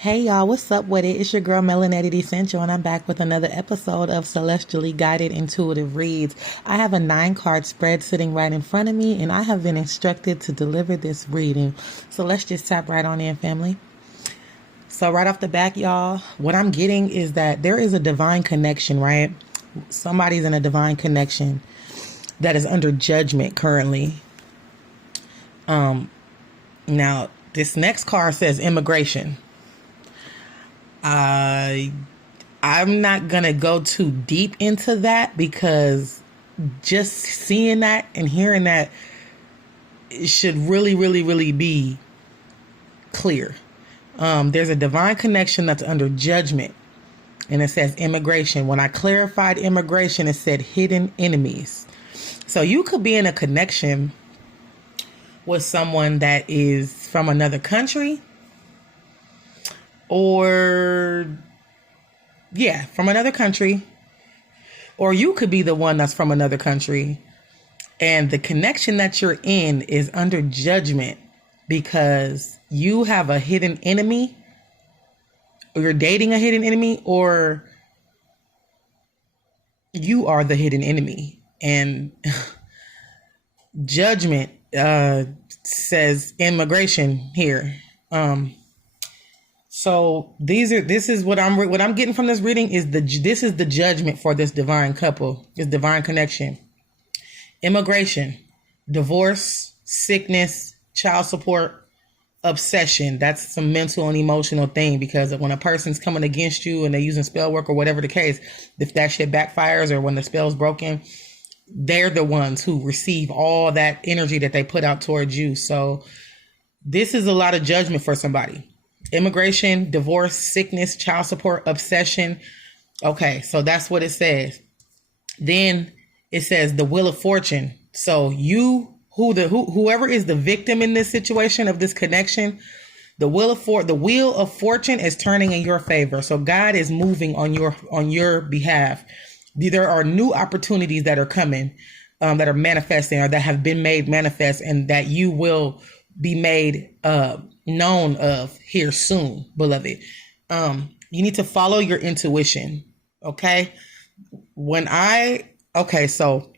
Hey y'all, what's up with it? It's your girl Melanated Essential, and I'm back with another episode of Celestially Guided Intuitive Reads. I have a 9-card spread sitting right in front of me, and I have been instructed to deliver this reading. So let's just tap right on in, family. So right off the back, y'all, what I'm getting is that there is a divine connection, right? Somebody's in a divine connection that is under judgment currently. Now, this next card says immigration. I'm not going to go too deep into that because just seeing that and hearing that, it should really be clear. There's a divine connection that's under judgment, and it says immigration. When I clarified immigration, it said hidden enemies. So you could be in a connection with someone that is from another country, or from another country, or you could be the one that's from another country, and the connection that you're in is under judgment because you have a hidden enemy, or you're dating a hidden enemy, or you are the hidden enemy. And judgment says immigration here. So this is what I'm getting from this reading is this is the judgment for this divine couple, this divine connection. Immigration, divorce, sickness, child support, obsession. That's some mental and emotional thing, because when a person's coming against you and they're using spell work or whatever the case, if that shit backfires or when the spell's broken, they're the ones who receive all that energy that they put out towards you. So this is a lot of judgment for somebody. Immigration, divorce, sickness, child support, obsession. Okay, so that's what it says. Then it says the wheel of fortune. So whoever is the victim in this situation of this connection, the wheel of fortune is turning in your favor. So God is moving on your behalf. There are new opportunities that are coming, that are manifesting or that have been made manifest, and that you will be made known of here soon, beloved. You need to follow your intuition. Okay. So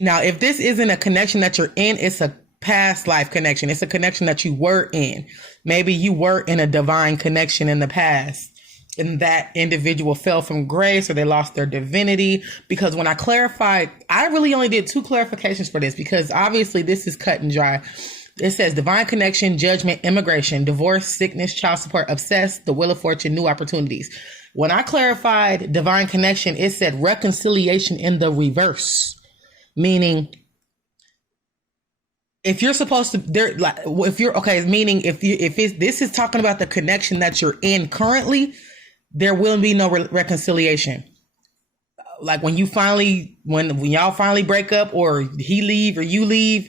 now if this isn't a connection that you're in, it's a past life connection. It's a connection that you were in. Maybe you were in a divine connection in the past, and that individual fell from grace or they lost their divinity. Because when I clarified, I really only did 2 clarifications for this, because obviously this is cut and dry. It says divine connection, judgment, immigration, divorce, sickness, child support, obsessed, the wheel of fortune, new opportunities. When I clarified divine connection, it said reconciliation in the reverse, meaning if you're supposed to, this is talking about the connection that you're in currently, there will be no reconciliation. Like when y'all finally break up, or he leave or you leave,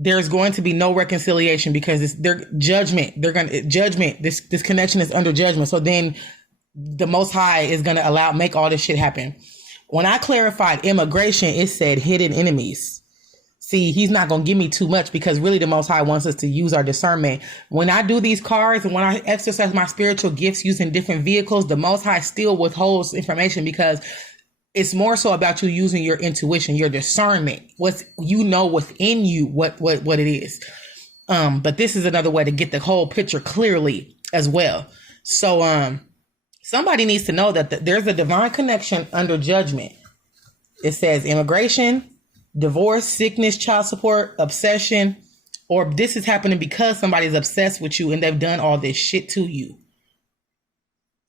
there's going to be no reconciliation, because it's their judgment. This connection is under judgment. So then the Most High is going to make all this shit happen. When I clarified immigration, it said hidden enemies. See, he's not going to give me too much, because really the Most High wants us to use our discernment. When I do these cards and when I exercise my spiritual gifts using different vehicles, the Most High still withholds information, because it's more so about you using your intuition, your discernment, within you, what it is. But this is another way to get the whole picture clearly as well. So, somebody needs to know that there's a divine connection under judgment. It says immigration, divorce, sickness, child support, obsession, or this is happening because somebody's obsessed with you and they've done all this shit to you.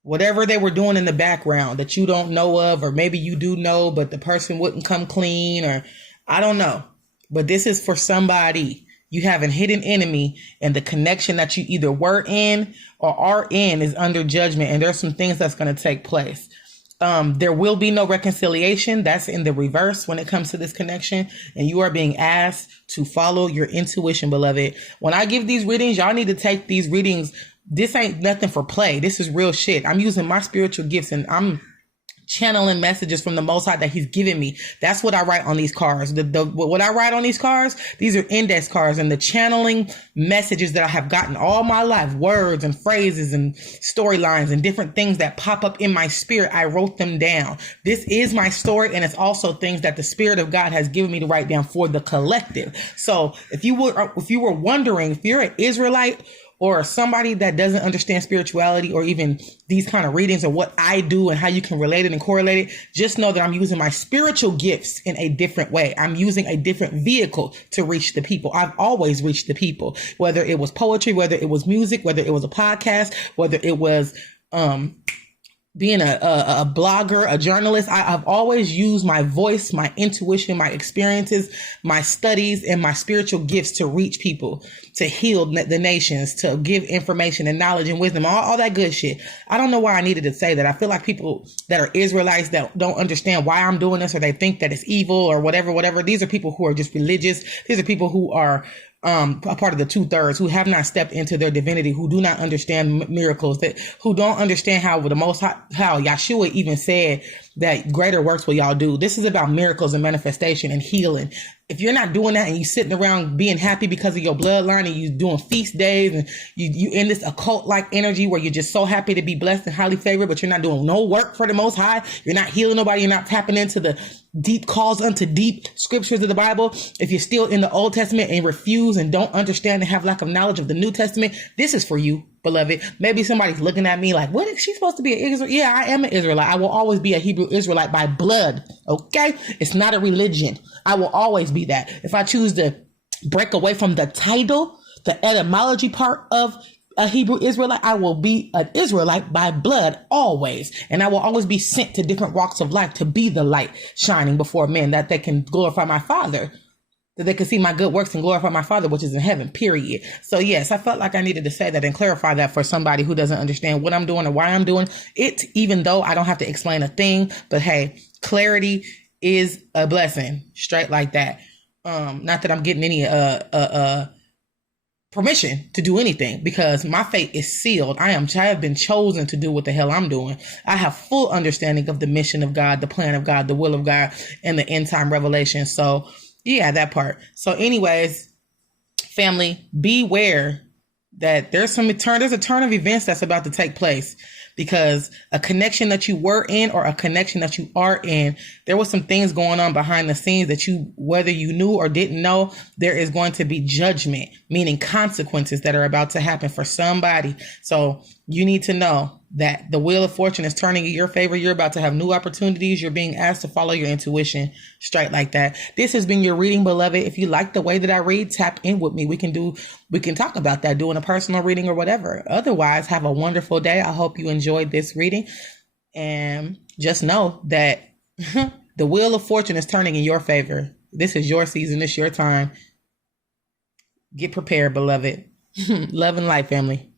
Whatever they were doing in the background that you don't know of, or maybe you do know, but the person wouldn't come clean, or I don't know. But this is for somebody. You have a hidden enemy, and the connection that you either were in or are in is under judgment. And there's some things that's going to take place. There will be no reconciliation. That's in the reverse when it comes to this connection. And you are being asked to follow your intuition, beloved. When I give these readings, y'all need to take these readings. This ain't nothing for play. This is real shit. I'm using my spiritual gifts, and I'm channeling messages from the Most High that he's given me. That's what I write on these cards. What I write on these cards, these are index cards, and the channeling messages that I have gotten all my life, words and phrases and storylines and different things that pop up in my spirit, I wrote them down. This is my story, and it's also things that the Spirit of God has given me to write down for the collective. So if you were wondering, if you're an Israelite or somebody that doesn't understand spirituality or even these kind of readings or what I do and how you can relate it and correlate it, just know that I'm using my spiritual gifts in a different way. I'm using a different vehicle to reach the people. I've always reached the people, whether it was poetry, whether it was music, whether it was a podcast, whether it was being a blogger, a journalist. I've always used my voice, my intuition, my experiences, my studies, and my spiritual gifts to reach people, to heal the nations, to give information and knowledge and wisdom, all that good shit. I don't know why I needed to say that. I feel like people that are Israelites that don't understand why I'm doing this, or they think that it's evil or whatever. These are people who are just religious. These are people who are a part of the 2/3 who have not stepped into their divinity, who do not understand miracles, who don't understand how Yahshua even said that greater works will y'all do. This is about miracles and manifestation and healing. If you're not doing that and you sitting around being happy because of your bloodline and you doing feast days and you in this occult like energy where you're just so happy to be blessed and highly favored, but you're not doing no work for the Most High, you're not healing nobody, you're not tapping into the deep calls unto deep scriptures of the Bible. If you're still in the Old Testament and refuse and don't understand and have lack of knowledge of the New Testament, this is for you, beloved. Maybe somebody's looking at me like, what is she supposed to be an Israelite? Yeah, I am an Israelite. I will always be a Hebrew Israelite by blood. Okay. It's not a religion. I will always be that. If I choose to break away from the title, the etymology part of a Hebrew Israelite, I will be an Israelite by blood always. And I will always be sent to different walks of life to be the light shining before men, that they can glorify my Father, that they can see my good works and glorify my Father, which is in heaven, period. So yes, I felt like I needed to say that and clarify that for somebody who doesn't understand what I'm doing or why I'm doing it, even though I don't have to explain a thing. But hey, clarity is a blessing, straight like that. Not that I'm getting any permission to do anything, because my fate is sealed. I have been chosen to do what the hell I'm doing. I have full understanding of the mission of God, the plan of God, the will of God, and the end time revelation. So yeah, that part. So anyways, family, beware that there's a turn of events that's about to take place, because a connection that you were in or a connection that you are in, there was some things going on behind the scenes that whether you knew or didn't know, there is going to be judgment, meaning consequences that are about to happen for somebody. So you need to know that the wheel of fortune is turning in your favor. You're about to have new opportunities. You're being asked to follow your intuition, straight like that. This has been your reading, beloved. If you like the way that I read, tap in with me. We can talk about that, doing a personal reading or whatever. Otherwise, have a wonderful day. I hope you enjoyed this reading, and just know that the wheel of fortune is turning in your favor. This is your season. It's your time. Get prepared, beloved. Love and light, family.